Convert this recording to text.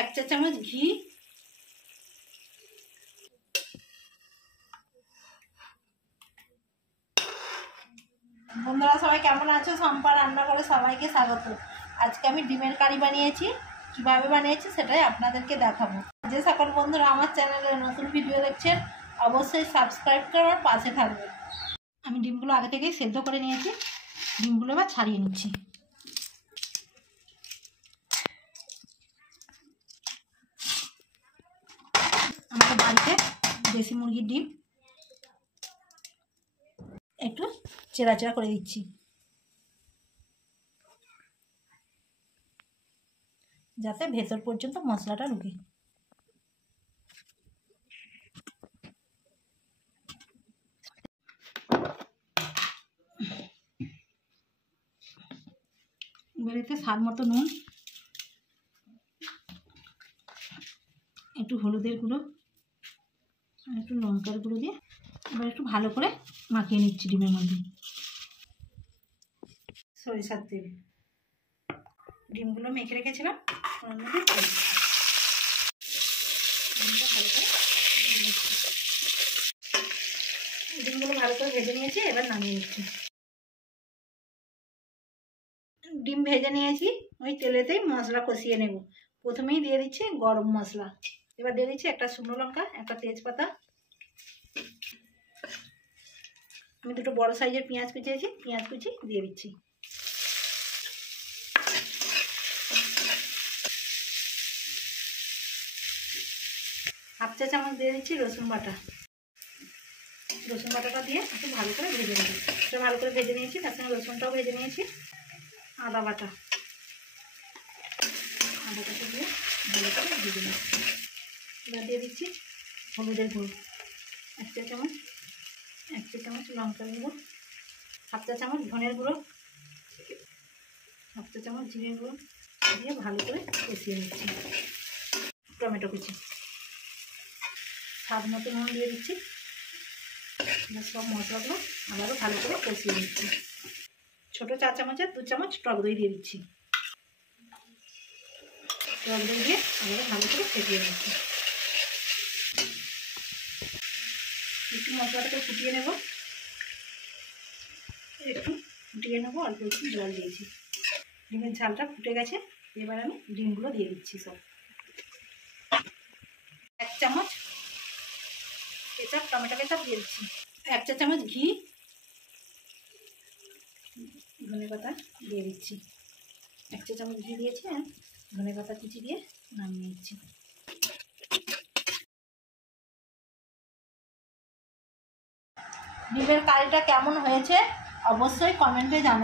1 চা চামচ ঘি, বন্ধুরা সবাই কেমন আছো? সম্পা রান্নাঘরে সবাইকে স্বাগত। আজকে আমি ডিমের কারি বানিয়েছি। কিভাবে বানিয়েছি সেটাই আপনাদেরকে দেখাবো। যে সকল বন্ধুরা আমার চ্যানেলে নতুন ভিডিও দেখছেন অবশ্যই সাবস্ক্রাইব করে আমার পাশে থাকবেন। আমি ডিমগুলো আগে থেকেই সেদ্ধ করে নিয়েছি। ডিমগুলো এবার ছাড়িয়ে নিচ্ছি। আমাদের বাড়িতে দেশি মুরগির ডিম, একটু চেরা চেরা করে দিচ্ছি যাতে ভেতর পর্যন্ত মশলাটা ঢুকে। এবার এতে স্বাদ মতো নুন, একটু হলুদের গুঁড়ো, একটু লঙ্কার গুঁড়ো দিয়ে এবার একটু ভালো করে মাখিয়ে নিচ্ছি ডিমের মধ্যে। সরিষার তেল, ডিমগুলো মেখে রেখেছিলাম ওর মধ্যে ডিমগুলো ভালো করে ভেজে নিয়েছি। এবার নামিয়ে নিচ্ছি। ডিম ভেজে নিয়েছি, ওই তেলেতেই মশলা কষিয়ে নেব। প্রথমেই দিয়ে দিচ্ছি গরম মশলা, এবার দিয়ে দিচ্ছি একটা শুকনো লঙ্কা, একটা তেজপাতা, আমি দুটো বড় সাইজের পেঁয়াজ কুচিয়েছি, পেঁয়াজ কুচি দিয়ে দিচ্ছি। হাফ চা চামচ দিয়ে দিচ্ছি রসুন বাটা। রসুন বাটাটা দিয়ে একটু ভালো করে ভেজে নেব। এটা ভালো করে ভেজে নিয়েছি, তার সঙ্গে রসুনটাও ভেজে নিয়েছি। আদা বাটা, আদাটাকে দিয়ে ভালো করে ভেজে নিচ্ছি। এবার দিয়ে দিচ্ছি হলুদের গুঁড়ো 1 চা চামচ, 1 চা চামচ লঙ্কার গুঁড়ো, হাফ চা চামচ ধনের গুঁড়ো, হাফ চা চামচ জিরের গুঁড়ো দিয়ে ভালো করে কষিয়ে নিচ্ছি। টমেটো কুচি, স্বাদ মতো নুন দিয়ে দিচ্ছি। সব মশলাগুলো আবারও ভালো করে কষিয়ে নিচ্ছি। ছোটো 4 চামচের 2 চামচ টক দই দিয়ে দিচ্ছি। টক দই দিয়ে আবারও ভালো করে ফেটিয়ে নিচ্ছি। একটু মশলাটাকে ফুটিয়ে নেব, একটু ফুটিয়ে নেবো। অল্প একটু জল দিয়েছি, ডিমের ঝালটা ফুটে গেছে। এবার আমি ডিমগুলো দিয়ে দিচ্ছি সব। 1 চামচ কেচাপ, টমেটো কেচাপ দিয়ে দিচ্ছি। 1 চা চামচ ঘি, ধনে পাতা দিয়ে দিচ্ছি। 1 চা চামচ ঘি দিয়েছি আর ধনে পাতা কুচি দিয়ে নামিয়ে নিচ্ছি। ডিমের কারিটা কেমন হয়েছে অবশ্যই কমেন্টে জানাবেন।